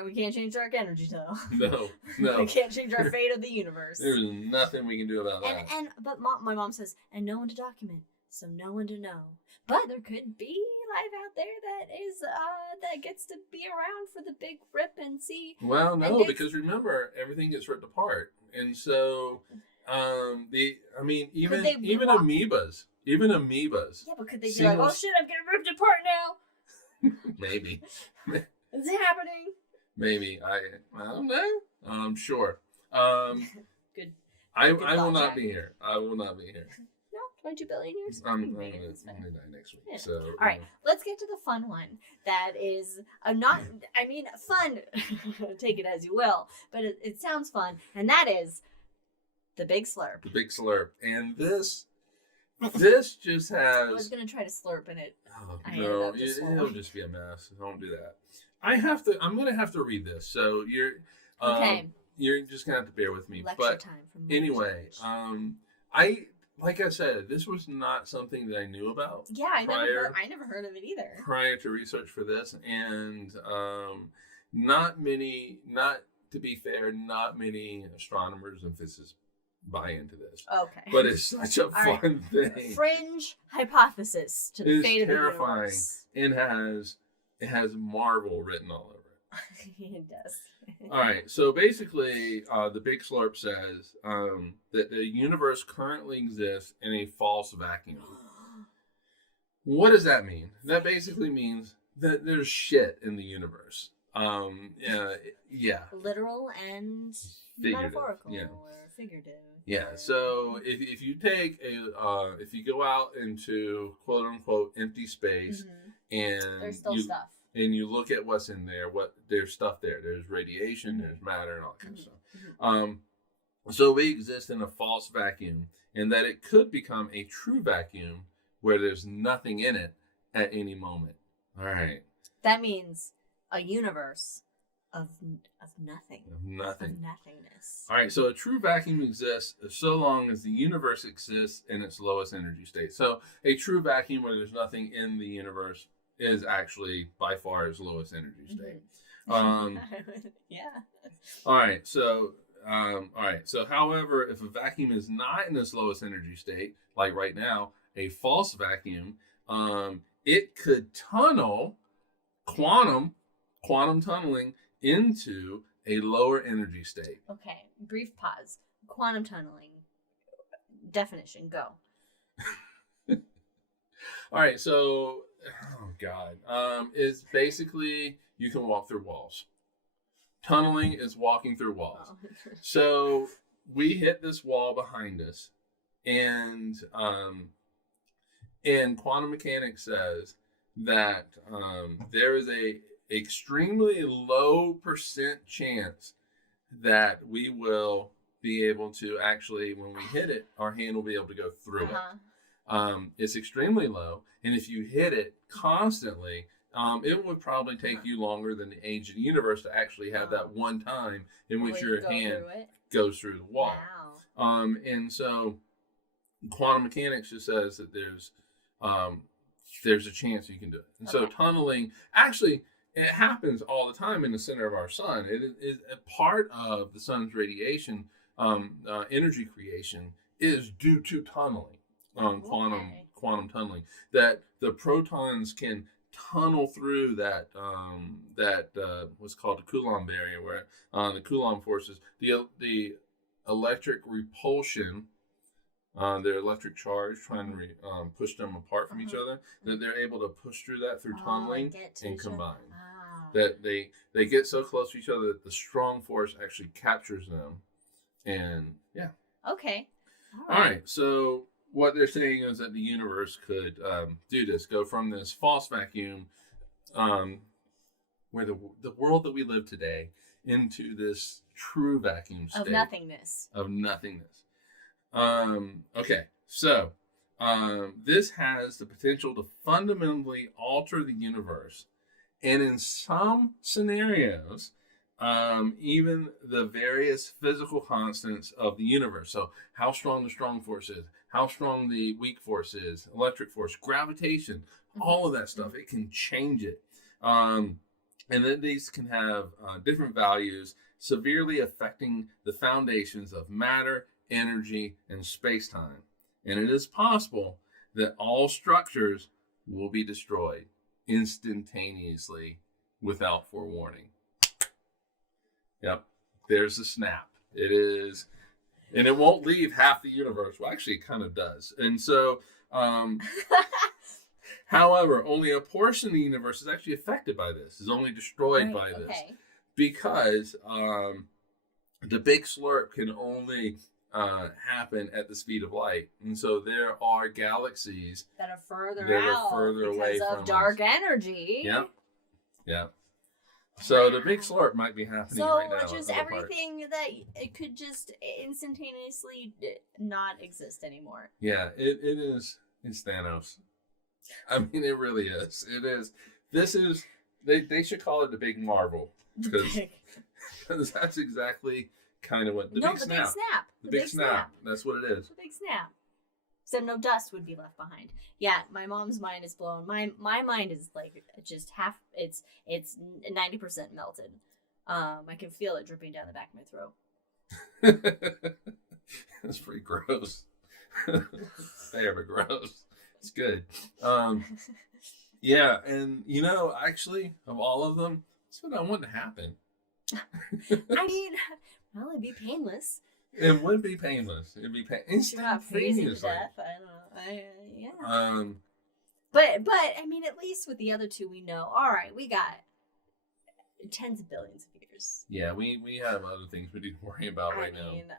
we can't change dark energy, though. No. We can't change our fate of the universe. There's nothing we can do about that. But my mom says, and no one to document, so no one to know. But there could be life out there that gets to be around for the Big Rip and see. Well, no, because remember, everything gets ripped apart, and so even amoebas. Yeah, but could they be like, oh shit, I'm getting ripped apart now? Maybe. Is it happening? Maybe. I don't know. I'm sure. Good. I will not be here. I will not be here. 22 billion years? I'm going to die next week. Yeah. So, all right, let's get to the fun one. That is fun. Take it as you will, but it sounds fun, and that is the Big Slurp. The Big Slurp, and this just has. I was going to try to slurp in it. Oh, no, it'll just be a mess. Don't do that. I'm going to have to read this. So you're okay. You're just going to have to bear with me. Lecture time from anyway, like I said, this was not something that I knew about. Yeah, I never heard of it either. Prior to research for this, and not many astronomers and physicists buy into this. Okay. But it's such a fun thing. Fringe hypothesis to the fate of the universe. It is terrifying. It has Marvel written all over it. It does. All right. So basically, the Big Slurp says that the universe currently exists in a false vacuum. What does that mean? That basically means that there's shit in the universe. Yeah. Literal and Figurative, metaphorical yeah. or figurative. Yeah. So if you take if you go out into quote unquote empty space and there's still stuff. And you look at what's in there, there's stuff there. There's radiation, there's matter, and all that kind of stuff. So we exist in a false vacuum, and that it could become a true vacuum where there's nothing in it at any moment. All right. That means a universe of nothing. Of nothing. Of nothingness. All right. So a true vacuum exists so long as the universe exists in its lowest energy state. So a true vacuum where there's nothing in the universe is actually by far its lowest energy state. Yeah. All right. So however, if a vacuum is not in its lowest energy state, like right now, a false vacuum, it could tunnel quantum tunneling into a lower energy state. Okay. Brief pause. Quantum tunneling. Definition. Go. All right. So, oh God, is basically you can walk through walls. Tunneling is walking through walls. Oh. So we hit this wall behind us, and quantum mechanics says that there is a extremely low % chance that we will be able to actually, when we hit it, our hand will be able to go through it. It's extremely low, and if you hit it constantly, it would probably take you longer than the age of the universe to actually have that one time in which your hand goes through the wall. Wow. And so quantum mechanics just says that there's a chance you can do it. And so tunneling, actually, it happens all the time in the center of our sun. It is a part of the sun's radiation, energy creation is due to tunneling, quantum tunneling. That the protons can tunnel through that what's called the Coulomb barrier, where the Coulomb forces, the electric repulsion, their electric charge, trying to push them apart from each other, that they're able to push through that through tunneling and combine. That they get so close to each other that the strong force actually captures them. And yeah. Okay. All right. So what they're saying is that the universe could do this, go from this false vacuum, where the world that we live today, into this true vacuum state. Of nothingness. Okay. So this has the potential to fundamentally alter the universe. And in some scenarios, even the various physical constants of the universe. So how strong the strong force is, how strong the weak force is, electric force, gravitation, all of that stuff. It can change it. And then these can have different values, severely affecting the foundations of matter, energy, and space-time. And it is possible that all structures will be destroyed instantaneously without forewarning. Yep, there's a snap. It is, and it won't leave half the universe. Well, actually, it kind of does. And so, however, only a portion of the universe is actually affected by this, is only destroyed by this. Because the Big Slurp can only happen at the speed of light. And so there are galaxies that are further away because of dark energy. Yep. Yep. So the Big Slurp might be happening right now. So just everything that it could just instantaneously not exist anymore. Yeah, it is. It's Thanos. I mean, it really is. It is. This is. They should call it the Big Marvel, because that's exactly kind of what the Big Snap. The Big Snap. That's what it is. The Big Snap. So no dust would be left behind. Yeah, my mom's mind is blown. My mind is like just half. It's 90% melted. I can feel it dripping down the back of my throat. That's pretty gross. Very gross. It's good. Yeah, and actually, of all of them, That's what I want to happen. I mean, well, it'd be painless. It would be painless. It'd be You're not freezing to instantaneously. death. I don't know. Yeah. Um, But I mean, at least with the other two, we know. All right, we got tens of billions of years. yeah, we have other things we need to worry about right now. Yeah.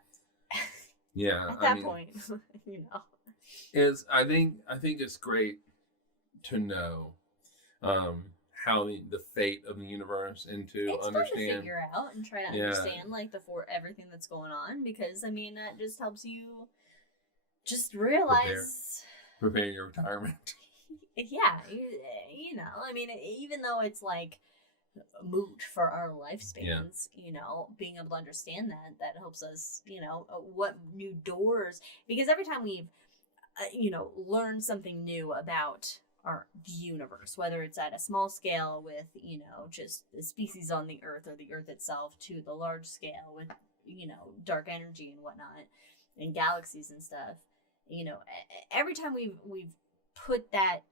Yeah, At that point, I think it's great to know how the fate of the universe and to it's understand. fun to figure out and try to understand like everything that's going on, because I mean that just helps you just realize prepare your retirement. Yeah, you know, I mean, even though it's like moot for our lifespans, you know, being able to understand that helps us, you know, what new doors, because every time we've you know, learned something new about the universe, whether it's at a small scale with, you know, just the species on the earth or the earth itself, to the large scale with, you know, dark energy and whatnot and galaxies and stuff, you know, every time we've put that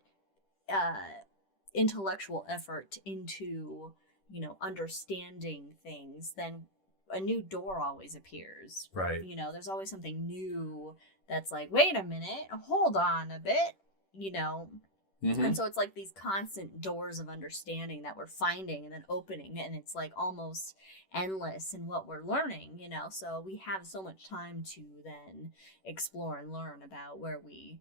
intellectual effort into, you know, understanding things, then a new door always appears. Right. You know, there's always something new that's like, wait a minute, hold on a bit, you know. Mm-hmm. And so it's like these constant doors of understanding that we're finding and then opening, and it's like almost endless in what we're learning, you know. So we have so much time to then explore and learn about where we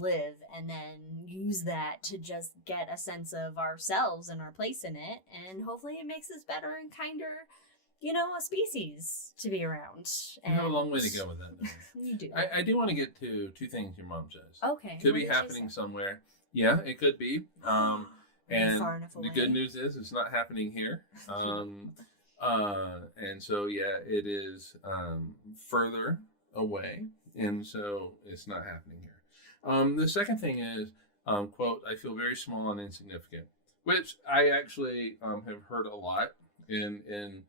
live, and then use that to just get a sense of ourselves and our place in it, and hopefully it makes us better and kinder, you know, a species to be around. You have a long way to go with that, though. You do. I do want to get to two things your mom says. Okay. Could be happening somewhere. Yeah, it could be. And the good news is it's not happening here. And so, yeah, it is further away. And so it's not happening here. The second thing is, quote, I feel very small and insignificant, which I actually have heard a lot in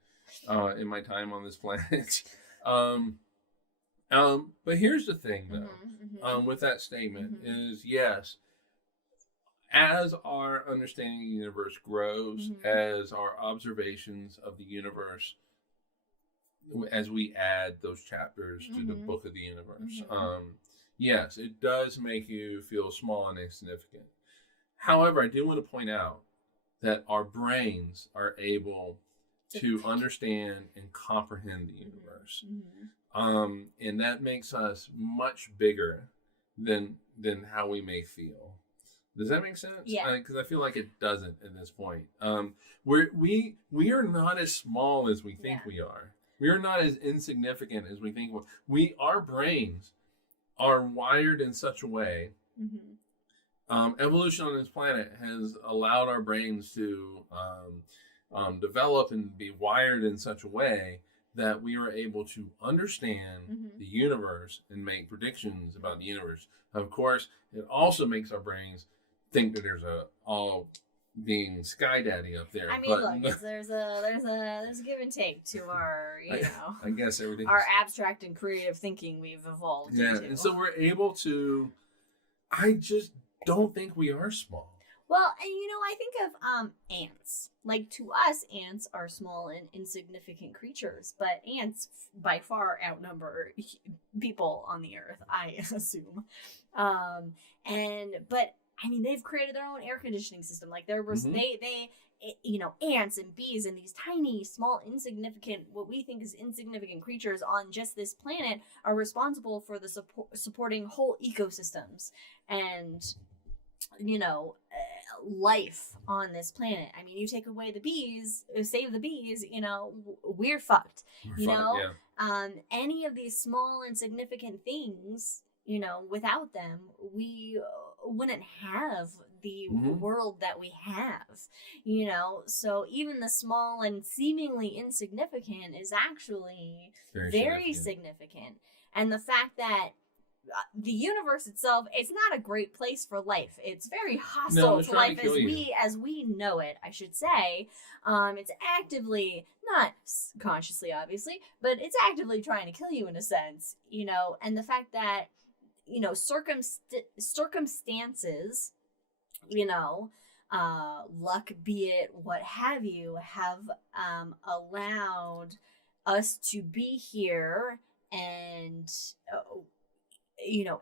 my time on this planet. But here's the thing, though, with that statement is, yes, as our understanding of the universe grows, as our observations of the universe, as we add those chapters to the book of the universe, yes, it does make you feel small and insignificant. However, I do want to point out that our brains are able to understand and comprehend the universe. And that makes us much bigger than how we may feel. Does that make sense? Yeah. Because I feel like it doesn't at this point. We are not as small as we think we are. We are not as insignificant as we think our brains are wired in such a way. Evolution on this planet has allowed our brains to develop and be wired in such a way that we are able to understand the universe and make predictions about the universe. Of course, it also makes our brains think that there's a all being Sky Daddy up there. I mean, look, there's a give and take to our, you know, I guess everything, our abstract and creative thinking we've evolved into. And so we're able to. I just don't think we are small. Well, and you know, I think of ants. Like, to us, ants are small and insignificant creatures, but ants by far outnumber people on the earth, I assume. But I mean, they've created their own air conditioning system. Like, they you know, ants and bees and these tiny, small, insignificant, what we think is insignificant creatures on just this planet are responsible for the supporting whole ecosystems and, you know, life on this planet. I mean, you take away the bees, save the bees, you know, we're fucked. Any of these small, insignificant things, you know, without them, we wouldn't have the world that we have, you know. So even the small and seemingly insignificant is actually very significant. And the fact that the universe itself, it's not a great place for life. It's very hostile to life as we know it, I should say. It's actively, not consciously obviously, but it's actively trying to kill you in a sense, you know. And the fact that, you know, circumstances, you know, luck, be it what have you, have allowed us to be here and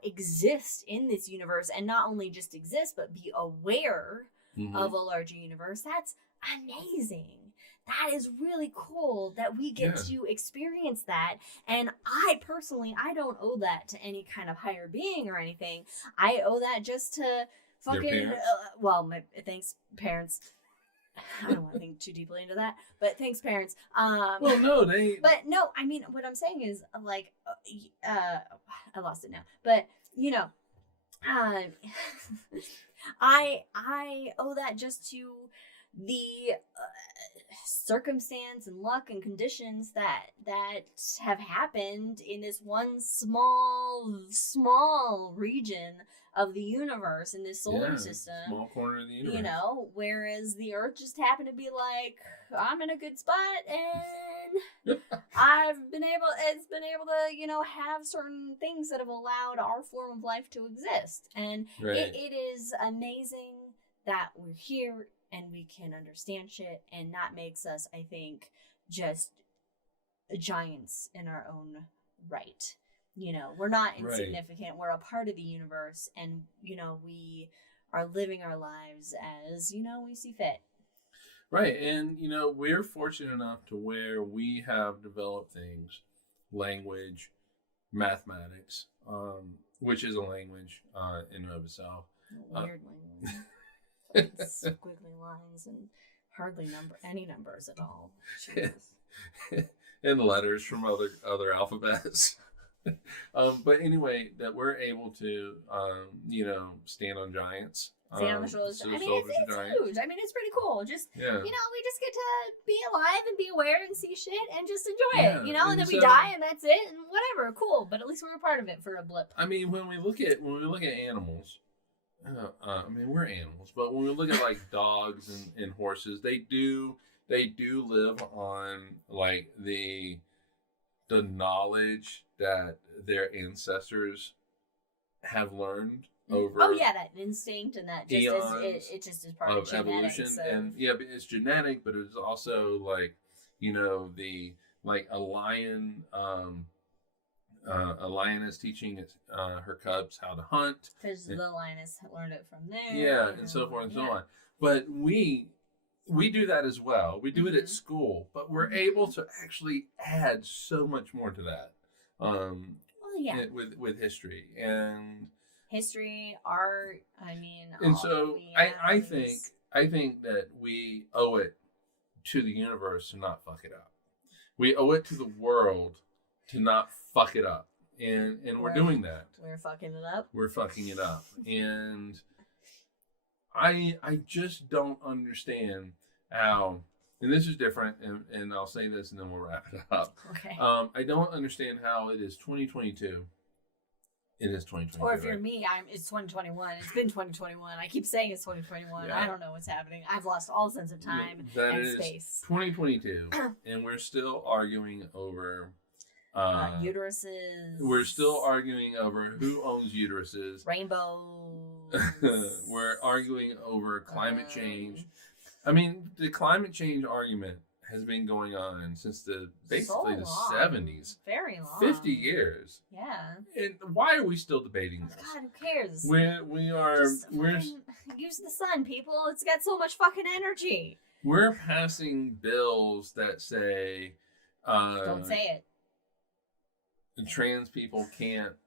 exist in this universe, and not only just exist but be aware of a larger universe. That's amazing. That is really cool that we get to experience that. And I personally, I don't owe that to any kind of higher being or anything. I owe that just to fucking thanks parents. I don't want to think too deeply into that, but thanks parents. But no, I mean, what I'm saying is, like, I lost it now, but I owe that just to the circumstance and luck and conditions that have happened in this one small region of the universe, in this solar system, small corner of the universe. Whereas the Earth just happened to be like, I'm in a good spot, and it's been able to, have certain things that have allowed our form of life to exist. And it is amazing that we're here and we can understand shit, and that makes us, I think, just giants in our own right. We're not insignificant. Right. We're a part of the universe, and, we are living our lives as, we see fit. Right. And, we're fortunate enough to where we have developed things, language, mathematics, which is a language in and of itself. Weird language. Squiggly lines and hardly any numbers at all. And letters from other alphabets. But anyway, that we're able to, stand on giants. Stand on the shoulders. I mean, it's huge. I mean, it's pretty cool. Just, we just get to be alive and be aware and see shit and just enjoy it, and then we die and that's it and whatever. Cool. But at least we're a part of it for a blip. I mean, when we look at animals, we're animals, but when we look at like dogs and horses, they do live on like the knowledge that their ancestors have learned over. Oh yeah, that instinct and that just it just is part of genetics, evolution. And it's genetic, but it's also like a lion. A lioness teaching her cubs how to hunt. Because the lioness learned it from there. Yeah, and so forth and so on. But we do that as well. We do it at school, but we're able to actually add so much more to that. With history and art. I mean, and so I think that we owe it to the universe to not fuck it up. We owe it to the world to not fuck it up, and we're doing that. We're fucking it up. We're fucking it up, and I just don't understand how. And this is different, and I'll say this, and then we'll wrap it up. Okay. I don't understand how it is 2022. It is 2022. Or if you're me, it's 2021. It's been 2021. I keep saying it's 2021. Yeah. I don't know what's happening. I've lost all sense of time and space. 2022, and we're still arguing over uteruses. We're still arguing over who owns uteruses. Rainbows. We're arguing over climate change. I mean, the climate change argument has been going on since basically the 70s. Very long. 50 years. Yeah. And why are we still debating this? God, who cares? We're use the sun, people. It's got so much fucking energy. We're passing bills that say don't say it. Trans people can't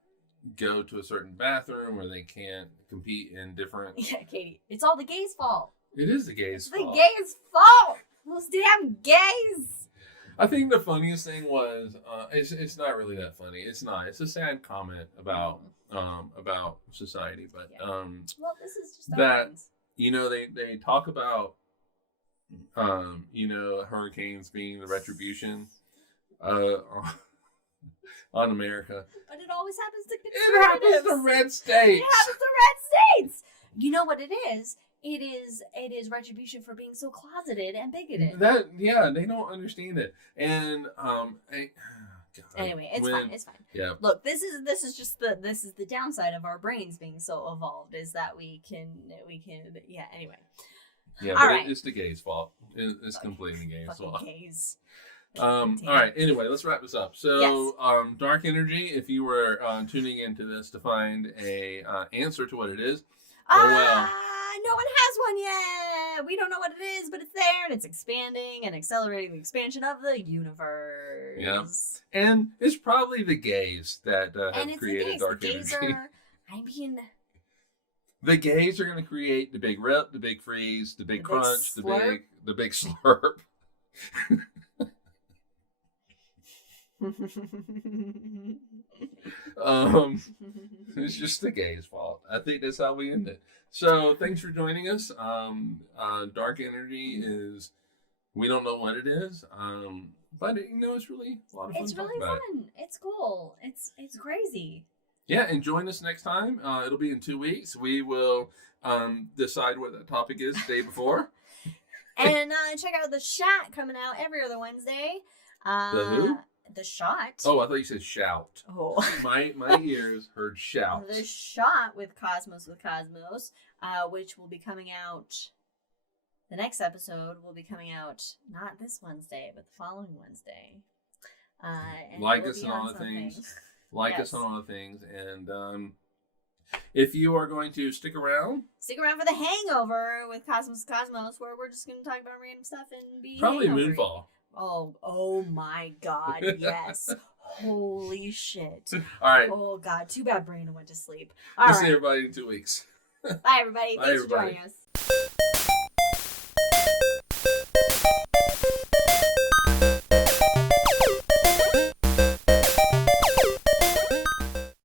go to a certain bathroom, or they can't compete in different. Yeah, Katie, it's all the gays' fault. It is the gays' fault. The gays' fault. Those damn gays. I think the funniest thing was it's not really that funny. It's not. It's a sad comment about society, but well, this is just that they talk about hurricanes being the retribution on America. But it always happens to conservatives. It happens to red states. It happens to red states. You know what it is? It is retribution for being so closeted and bigoted. They don't understand it. And anyway, it's fine. It's fine. Yeah. Look, this is the downside of our brains being so evolved, is that we can anyway. Yeah, All but right. it's the gays' fault. It's completely the gays' fault. Gays. All right. Anyway, let's wrap this up. So, Yes. dark energy. If you were tuning into this to find a answer to what it is, No one has one yet. We don't know what it is, but it's there and it's expanding and accelerating the expansion of the universe. Yeah. And it's probably the gays that have created dark the gays energy. The gays are going to create the big rip, the big freeze, the big crunch, the big slurp. It's just the gays' fault. I think that's how we end it. So thanks for joining us. Dark energy is, we don't know what it is, but it's really a lot of fun. It's really fun. It's cool. It's crazy. Yeah, and join us next time. It'll be in 2 weeks. We will decide what that topic is the day before. And check out The Shot coming out every other Wednesday. The who? The Shot. Oh, I thought you said shout. Oh. My ears heard shout. The Shot with Cosmos, which will be coming out. The next episode will be coming out not this Wednesday, but the following Wednesday. And like us on all the things. Like us on all the things. And if you are going to stick around for The Hangover with Cosmos, where we're just going to talk about random stuff and be probably hangover-y. Moonfall. Oh my God, yes. Holy shit. All right. Oh God, too bad Brandon went to sleep. We'll see everybody in 2 weeks. Bye, everybody. Thanks for joining us.